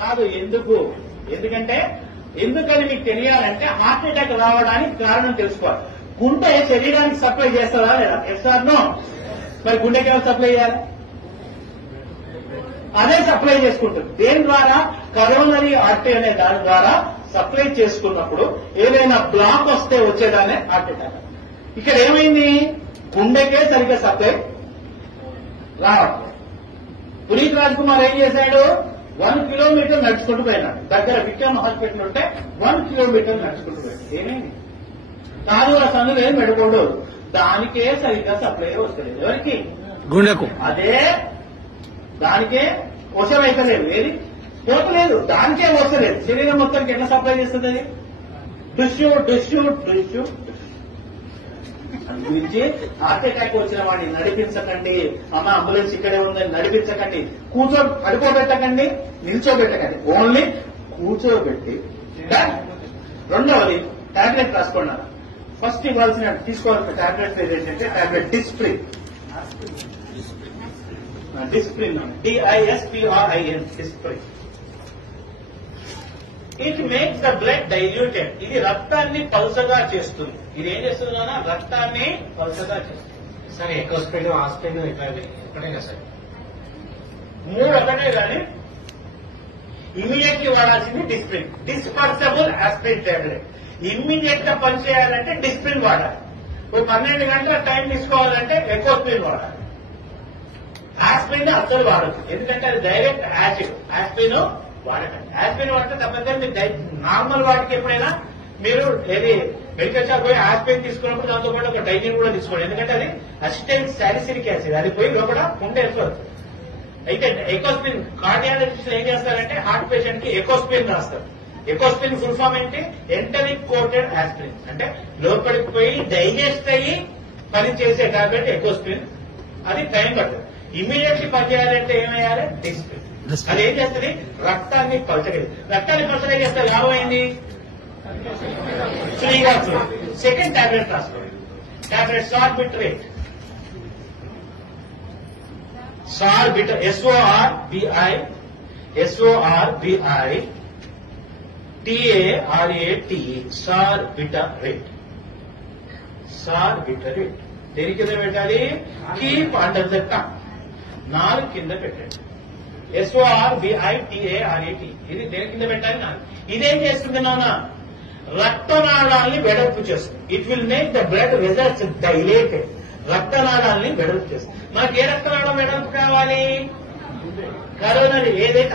కాదు. ఎందుకంటే ఎందుకని మీకు తెలియాలంటే హార్ట్ అటాక్ రావడానికి కారణం తెలుసుకోవాలి. గుండె శరీరానికి సప్లై చేస్తుందా లేదా? Yes or no? మరి గుండెకి ఎవరు సప్లై చేయాలి? అదే సప్లై చేసుకుంటుంది. దేని ద్వారా? కరోనరీ ఆర్టరీ అనే దాని ద్వారా సప్లై చేసుకున్నప్పుడు ఏదైనా బ్లాక్ వస్తే వచ్చేదానే హార్ట్ అటాక్. ఇక్కడ ఏమైంది? గుండెకే సరిగ్గా సప్లై రావట్లేదు. పునీత్ రాజ్ కుమార్ ఏం చేశాడు? 1 కిలోమీటర్ నడుచుకుంటూ పోయినాడు. దగ్గర విక్రమ్ హాస్పిటల్ ఉంటే 1 కిలోమీటర్ నడుచుకుంటూ పోయాడు. ఏమైంది? కాలువ సందులు ఏం పెట్టుకోడు, దానికే సరిగ్గా సప్లై వస్తలేదు. ఎవరికి? గుండెకు. అదే దానికే వశమైతలేదు. ఏది పోతలేదు, దానికే వస్తలేదు. శరీరం మొత్తానికి ఎట్లా సప్లై చేస్తుంది? అది డుష్యూ డుష్యూ డుష్యూ. గురించి హార్ట్ అటాక్ వచ్చిన వాడిని నడిపించకండి. అమ్మ అంబులెన్స్ ఇక్కడే ఉందని నడిపించకండి. పడుకోబెట్టకండి, నిల్చోబెట్టకండి. ఓన్లీ కూర్చోబెట్టి. రెండవది టాబ్లెట్ రాసుకున్నారు. ఫస్ట్ తీసుకోవాల్సిన టాబ్లెట్స్ ఏంటంటే tablet Disprin. DISPRIN Disprin. It makes the blood diluted. ఇది రక్తాన్ని పలుసగా చేస్తుంది. ఇది ఏం చేస్తుంది? రక్తాన్ని పలుసగా చేస్తుంది. సార్ ఎకోస్ప్రిన్, ఆస్ప్రిన్ ఇక్కడే కదా సార్? 3 ఒకటే కానీ ఇమీడియట్లీ వాడాల్సింది Disprin. Dispersible aspirin tablet. Immediate గా పనిచేయాలంటే డిస్ప్రిన్ వాడాలి. 12 గంటల టైం తీసుకోవాలంటే ఎకోస్ప్రిన్ వాడాలి. ఆస్ప్రిన్ అస్సలు వాడచ్చు, ఎందుకంటే అది డైరెక్ట్ యాసిడ్. ఆస్ప్రిన్ వాడకండి. ఆస్ప్రిన్ వాడితే తప్పనిసరి మీరు నార్మల్ వాటికి ఎప్పుడైనా మీరు ఏది మెడికల్ షాప్ పోయి ఆస్ప్రిన్ తీసుకున్నప్పుడు దాంతో పాటు ఒక డైజిన్ కూడా తీసుకోండి. ఎందుకంటే అది అసిటైల్ సాలిసిలిక్ యాసిడ్. అది పోయి లోపల ఉంటే వేసుకోవచ్చు. అయితే ఎకోస్ప్రిన్ కార్డియాలజిస్ట్ ఏం చేస్తారంటే హార్ట్ పేషెంట్ కి ఎకోస్ప్రిన్ రాస్తారు. ఎకోస్ప్రిన్ ఫుల్ ఫామ్ ఏంటి? Enteric coated aspirin. అంటే లోపలికి పోయి డైజెస్ట్ అయ్యి పనిచేసే టాబ్లెట్ ఎకోస్ప్రిన్. అది టైం పడుతుంది. ఇమీడియట్లీ పనిచేయాలంటే ఏమయ్యాలి? డిస్ప్రిన్. అది ఏం చేస్తుంది? రక్తాన్ని పలచగలి. రక్తాన్ని పలచగా చేస్తే లాభం ఏంది? ఫ్రీగా ఫ్లో. సెకండ్ టాబ్లెట్ రాసుకోండి. టాబ్లెట్ సార్బిట్రేట్. సార్బిటర్, SORBITARATE, సార్బిటరేట్. సార్బిటరేట్ దేని కింద పెట్టాలి? Keep under the tongue. 4 కింద పెట్టండి. SORBITARATE. ఇది దేని కింద పెట్టాలి? 4. ఇదేం చేస్తుంది నాన్న? రక్తనాళాల్ని వెడల్పు చేస్తుంది. It will make the blood vessels dilated. రక్తనాళాల్ని వెడల్పు చేస్తుంది. మనకి ఏ రక్తనాళం వెడల్పు కావాలి? కరోనరీ ఏదైతే